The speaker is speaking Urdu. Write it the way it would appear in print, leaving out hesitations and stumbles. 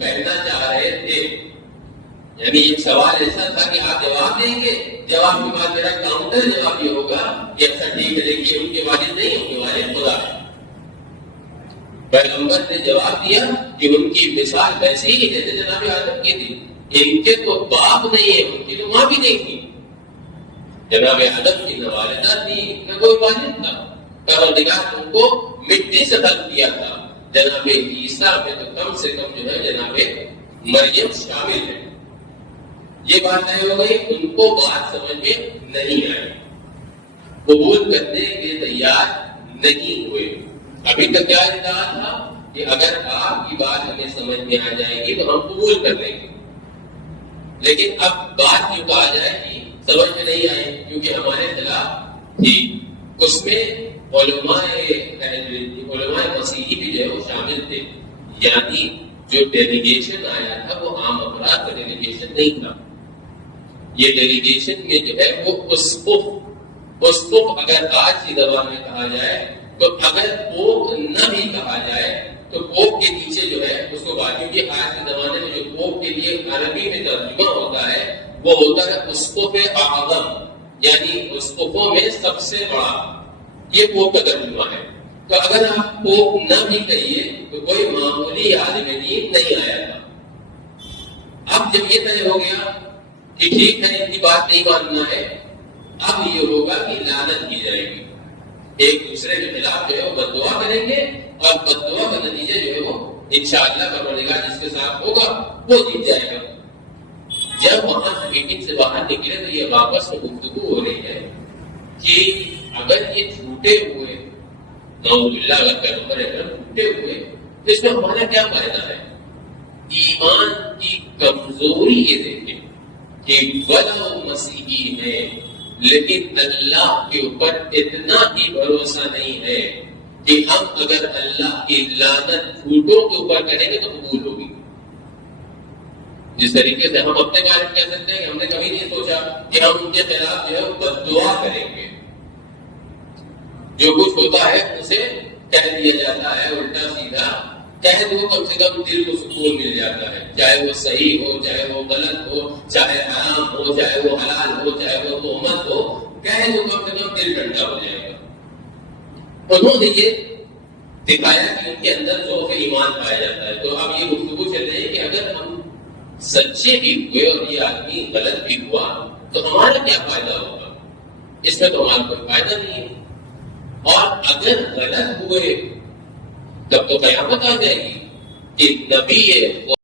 کہنا چاہ رہے تھے. یعنی ایک سوال ایسا تھا کہ آپ جواب دیں گے, جواب کے بعد میرا کاؤنٹر جواب یہ ہوگا کہ اچھا ٹھیک ہے, دیکھیے ان کے والد نہیں, ان کے والد خدا ہے. پیغمبر نے جواب دیا کہ ان کی مثال ویسے ہی جیسے جناب آدم کی تھی. ان کے تو باپ نہیں ہے, ان کی تو ماں بھی نہیں تھی. جناب آدم کی نہ والدہ تھی نہ کوئی والد تھا. پروردگار ان کو مٹی سے خلق کیا تھا. جناب عیسیٰ میں تو کم سے کم جو ہے جناب مریم شامل ہے. یہ بات طے ہو گئی. ان کو بات سمجھ میں نہیں آئی, قبول کرنے کے تیار نہیں ہوئے. ابھی تک کیا ادعا تھا کہ اگر آپ کی بات ہمیں سمجھ میں آ جائے گی تو ہم قبول کر لیں گے. لیکن اب بات جو کہا جائے گی سمجھ میں نہیں آئے کیونکہ ہمارے خلاف تھی. اس میں علماء مسیحی بھی جو ہے وہ شامل تھے. یعنی جو ڈیلیگیشن آیا تھا وہ عام افراد کا ڈیلیگیشن نہیں تھا. یہ ڈیلیگیشن میں جو ہے وہ اسقف اگر آج کی زبان میں کہا جائے تو اگر پوپ نہ بھی کہا جائے تو پوپ کے نیچے جو ہے اس کو کیونکہ آج کے زمانے میں جو پوپ کے لیے عربی میں ترجمہ ہوتا ہے وہ ہوتا ہے اسقف اعظم, یعنی اسقفوں میں سب سے بڑا. یہ پوپ کا ترجمہ ہے. تو اگر آپ پوپ نہ بھی کہیے تو کوئی معمولی عالم دین نہیں آیا تھا. اب جب یہ طے ہو گیا کہ ٹھیک ہے ان کی بات نہیں ماننا ہے, اب یہ ہوگا کہ لعنت کی جائے گی. ایک دوسرے کے خلاف جو ہے وہ بد دعا کریں گے اور بد دعا کا نتیجہ جو ہے وہ انشاءاللہ پروردگار جس کے ساتھ ہوگا وہ جیت جائے گا. جب وہاں میٹنگ سے باہر نکلے تو یہ واپس میں گفتگو ہو رہی ہے کہ اگر یہ چھوٹے ہوئے نعوذ باللہ اگر پیغمبر اکرم چھوٹے ہوئے تو اس میں ہمارا کیا فائدہ ہے. ایمان کی کمزوری یہ دیکھیں کہ بلا مسیحی ہے لیکن اللہ کے اوپر اتنا ہی بھروسہ نہیں ہے کہ ہم اگر اللہ کی لعنت جھوٹوں کے اوپر کریں گے تو قبول ہوگی. جس طریقے سے ہم اپنے بارے میں کہہ سکتے ہیں کہ ہم نے کبھی نہیں سوچا کہ ہم ان کے خلاف جو ہے بد دعا کریں گے. جو کچھ ہوتا ہے اسے کہہ دیا جاتا ہے الٹا سیدھا کہہ دو, کم سے کم دل کو سکون مل جاتا ہے. چاہے وہ صحیح ہو, چاہے وہ غلط ہو, چاہے حرام ہو, چاہے وہ حلال ہو, چاہے وہ تہمت ہو, کہہ دو کم سے کم دل ٹھنڈا ہو جائے گا. انہوں نے یہ دکھایا کہ ان کے اندر ذوق ایمان پایا جاتا ہے. تو اب یہ گفتگو چل رہی ہے کہ اگر ہم سچے بھی ہوئے اور یہ آدمی غلط بھی ہوا تو ہمارا کیا فائدہ ہوگا. اس میں تو ہمارا کوئی فائدہ نہیں ہے. اور اگر غلط ہوئے تب تو قیامت آ جائے گی کہ نبی